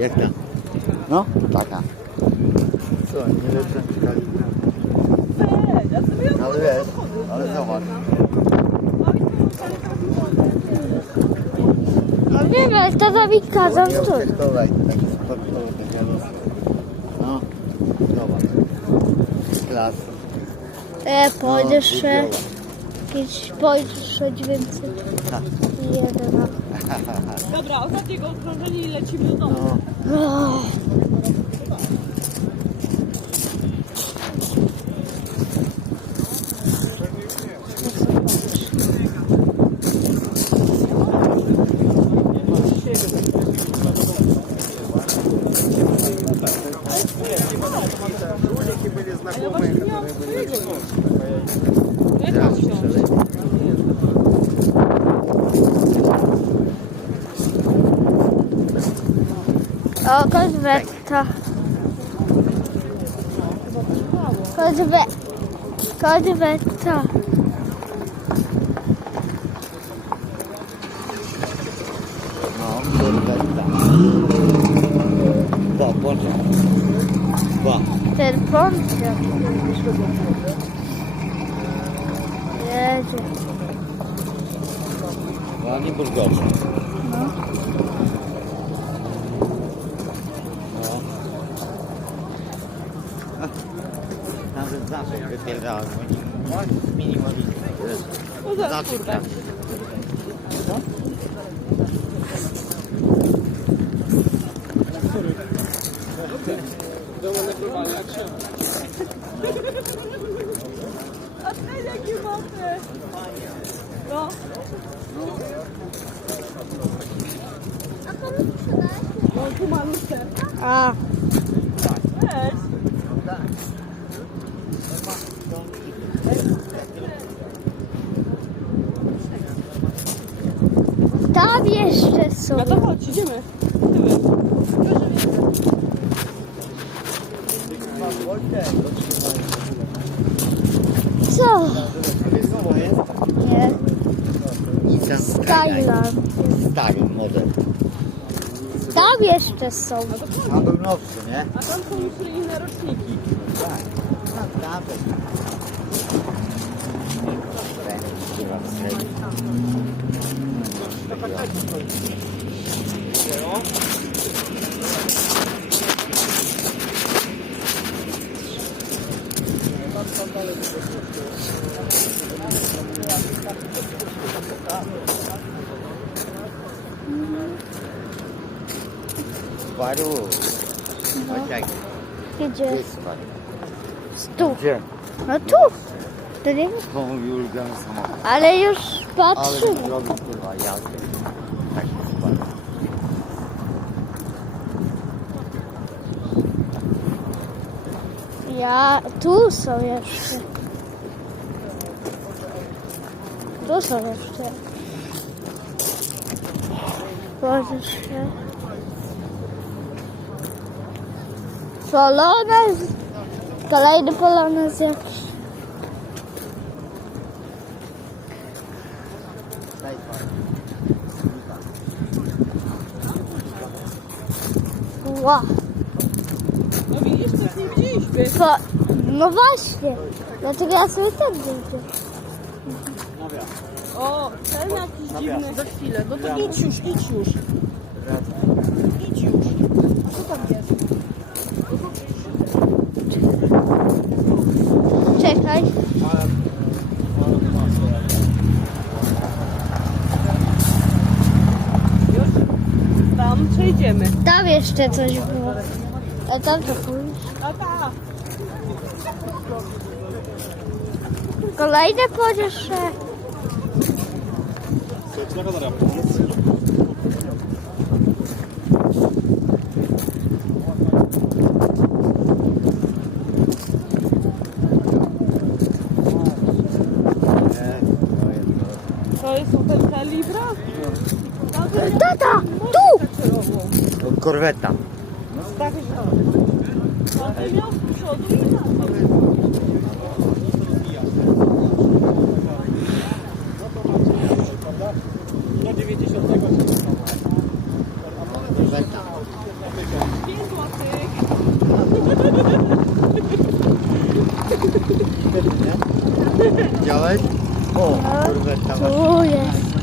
Jak ta? No, taka. Co, nie lecę kalibra. Ale wiesz, ale zobacz. No wiem, ale tatowi kazał Nie tu. opierdolaj, taki sportowy ten wiadomo. No, zobacz. Klas. E, No, pojutrze, wybiała. jakieś pojutrze 901. Dobra, ostatniego okrążenia i lecimy do domu. No, Oh. Ale właśnie miałam swojego już. Jak ja mam wsiąść? przeleciał. O, kozweta. Kozwe... Kozweta. No, korweta. Bo, poczekaj. Bo. Ten pączek. Jezu. No, nie bądź gorszy. No. No. Zawsze wypierdałem, bo nie minimalizm. No zaraz, Zawsze kurde. tak. A ty jakie mapy? No. No tu ma lusterka. A, Weź. tam jeszcze są. No to chodź, idziemy. Tyły. Co? Nie. Skyline. Stary model. Tam jeszcze są. A był nowszy, nie? A tam są już inne roczniki. Tak. No, tamten. Ten, kurwa, skręć. Subaru. Chodź, Gdzie? gdzie jest Subaru? Tu. Gdzie? No tu. To nie Tą ulubiony samochód. Ale już Ale patrzymy. zrobił kurwa jazdę. Ja, tu są jeszcze. Tu są jeszcze. Boże się. Polonez. Kolejny polonez jakiś. Daj pan. Ła. No widzisz, coś nie widzieliśmy. Po, no właśnie. Dlatego ja sobie tam wyjdę. O, ten jakiś dziwny za chwilę. No to idź już, idź już. Idź już. A co tam jest? Czekaj. Już? Tam przejdziemy. Tam jeszcze coś było. A tam to pójść. A ta. Kolejne. Nie, to jest ten kalibra? Tata! Tu! To korweta. Tak, że A ty miał z przodu i na Korweta. Zobacz, Tu jest.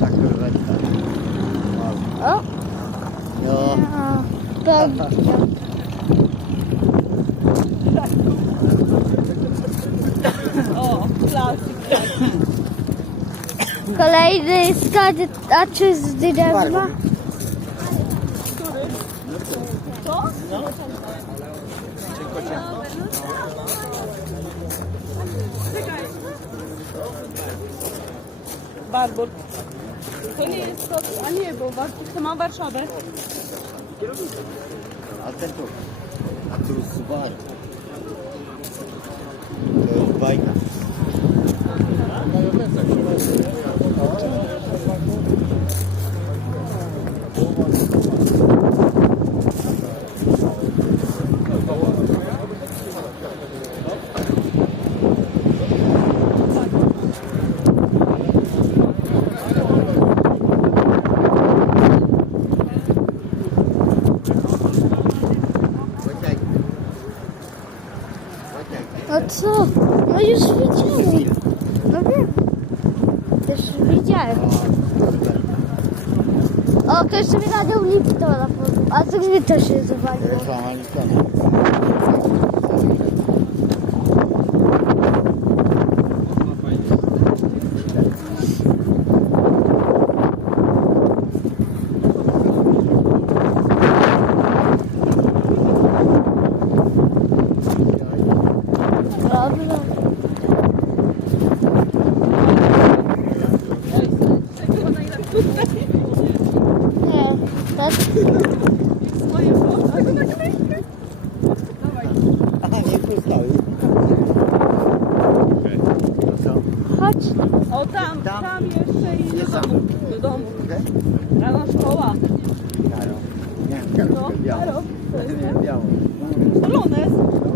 ta korweta. Wow. O, No, a, babcia. O, klasyk. Kolejny skład, a czy z drewna? Barbur. To nie jest to, a nie, bo Barbur to ma Warszawę. a ten tu. A tu Subaru. To jest bajka. Wojtek. No co? No już widziałem. No wiem. Też widziałem. O, ktoś sobie nadał Liptona. A co gdzie to się zawaliło? Reklama Liptona. Dobra. Nie, tak? Swoje foto. Dawaj. Aha, nie pustały. To O tam, Tam. tam jeszcze i do domu. Do domu. Okej? Rano szkoła. Karo. Nie, No, Karo, białą. Karo. Nie, białą. Polonez. Tam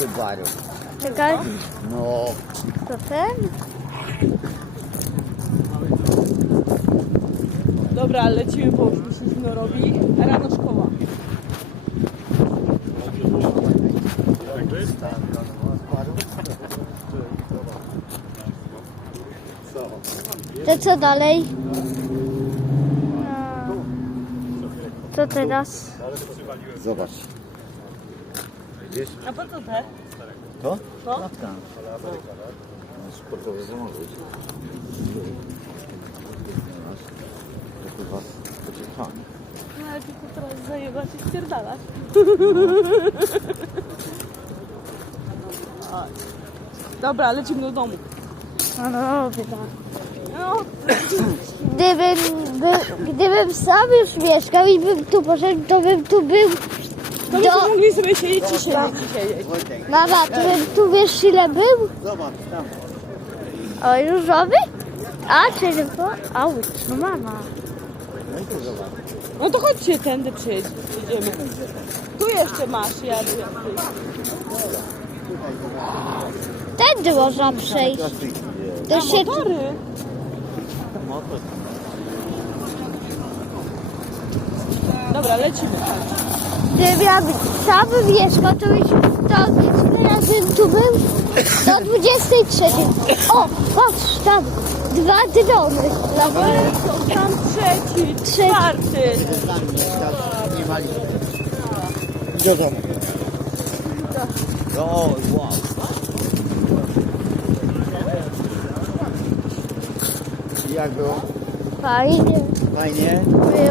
Subaru. Czekaj, No, to ten? Dobra, lecimy, bo już mi się zimno robi. Rano szkoła. To co dalej? A, Co teraz? zobacz. A po co te? To? To? Klatka. No, sportowe. To chyba pociechane. No ale tylko teraz zajebać i spierdalać. Dobra, lecimy do domu. No, no, dobra. No, Gdybym, by, gdybym sam już mieszkał i bym tu poszedł, to bym tu był to byśmy do... mogli sobie siedzieć i siedzieć. Wojtek, Mama, bym tu wiesz ile był? zobacz tam. O, różowy? A, czerwony? Auć, no mama. No tu. No to chodźcie tędy przyjedź, idziemy. Tu jeszcze masz, ja Tędy można przejść. To się... Motory. Motor. Dobra, lecimy. Gdybym ja sam mieszkał, to byśmy to razy tu był? Do 23. O, patrz tam, dwa drony. Lecą tam trzeci, Trzeci. czwarty. Nie mali. Do domu. O, wow. Jak było? Fajnie, Fajnie?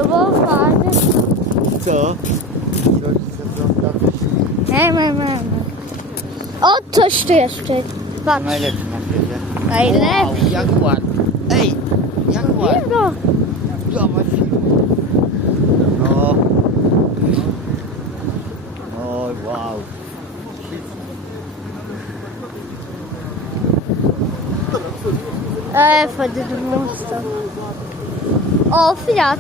było fajnie. Co? O, coś tu jeszcze. Patrz. Najlepszy na świecie. Najlepszy. Wow, jak ładny. Ej, jak ładny. No. no. Oj, wow. E, wchodzę do mostu. O, Fiat.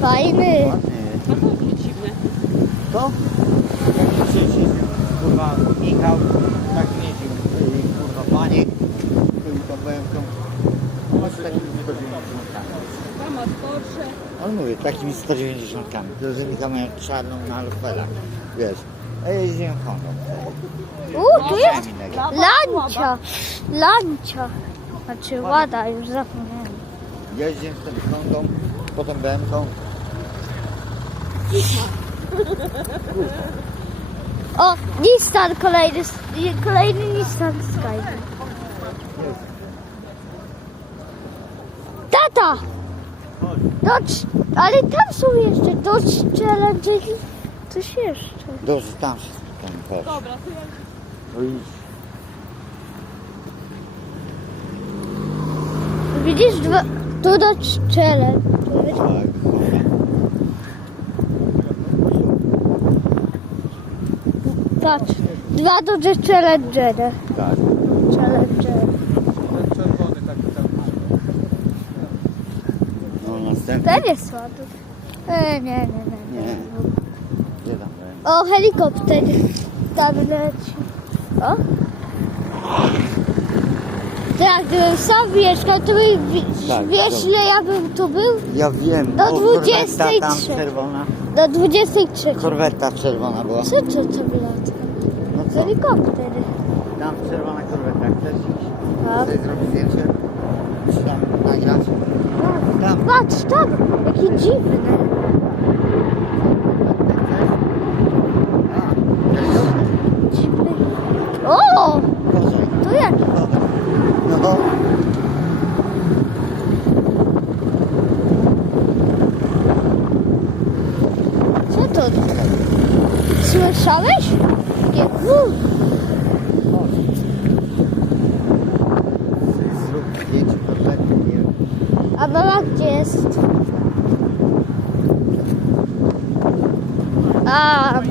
Fajny. To jest dziwne. To? Jak się jeździ, kurwa, Michał, tak jeździł, kurwa, panie, był tą bęką. On z takimi 190. Tam masz Porsche. On mówi, takimi 190. To, że Michał miał czarną na lufelach, wiesz. A ja jeździłem Hondą. U, tu jest innego. lancia. Lancia. Znaczy łada, już zapomniałem. Jeździłem z tym Hondą, potem BMką. O, Nissan kolejny, kolejny Nissan Sky. Tata! Dodge, ale tam są jeszcze Dodge Challenger i coś jeszcze. Dobrze, tam się tam też. Dobra, to ja No Widzisz, dwa, tu Dodge Challenger. tak, Patrz, dwa Dodge Challengery. Tak. Challenger. No następny. Ten jest ładny. E, nie, nie, nie. Nie. Gdzie tam? O, helikopter. Tam leci. O. Tak, gdybym sam mieszkał, to by, wi- Tak, wiesz ile ja bym tu był? Ja wiem, Do korweta 23. tam czerwona. Do 23. Korweta czerwona była. Co to tam lata? Helikopter. Tam czerwona korweta. Chcesz iść? Tak. Chcesz zrobić zdjęcie? Czy tam nagrać? Tam. Patrz, tam, jaki dziwny. just Ah,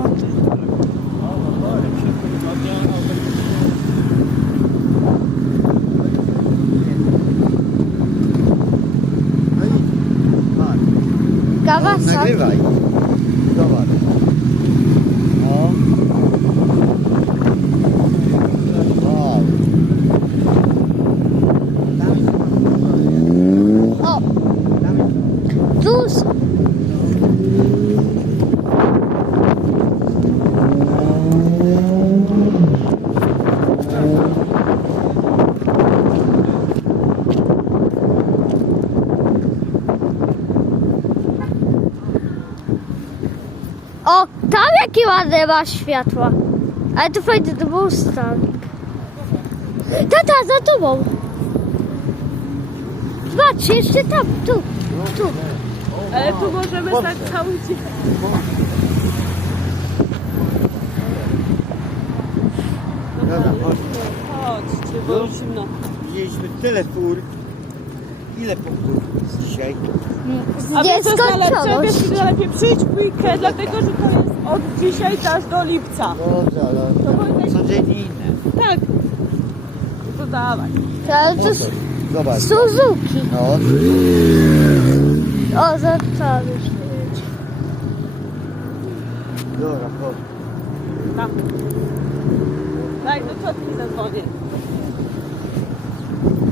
Kawasaki. Nagrywaj. O, tam jakie ładne ma światła. Ale to fajny to Mustang. Tata, za tobą. Patrz, jeszcze tam, tu, tu. Ale tu możemy stać cały dzień. Dobra, chodź. Chodźcie, bo już zimno. Widzieliśmy tyle fur. Ile punktów dzisiaj? A wiesz, co jest najlepsze? Wiesz, że lepiej przyjść w weekend, dlatego że to jest od dzisiaj aż do lipca. Dobrze, ale powinnaś- codziennie inne. Tak. No to dawaj. Ale to s- Zobacz. Suzuki. No, O, za co już dobra, chodź. Tak. Daj, do ciotki zadzwonię.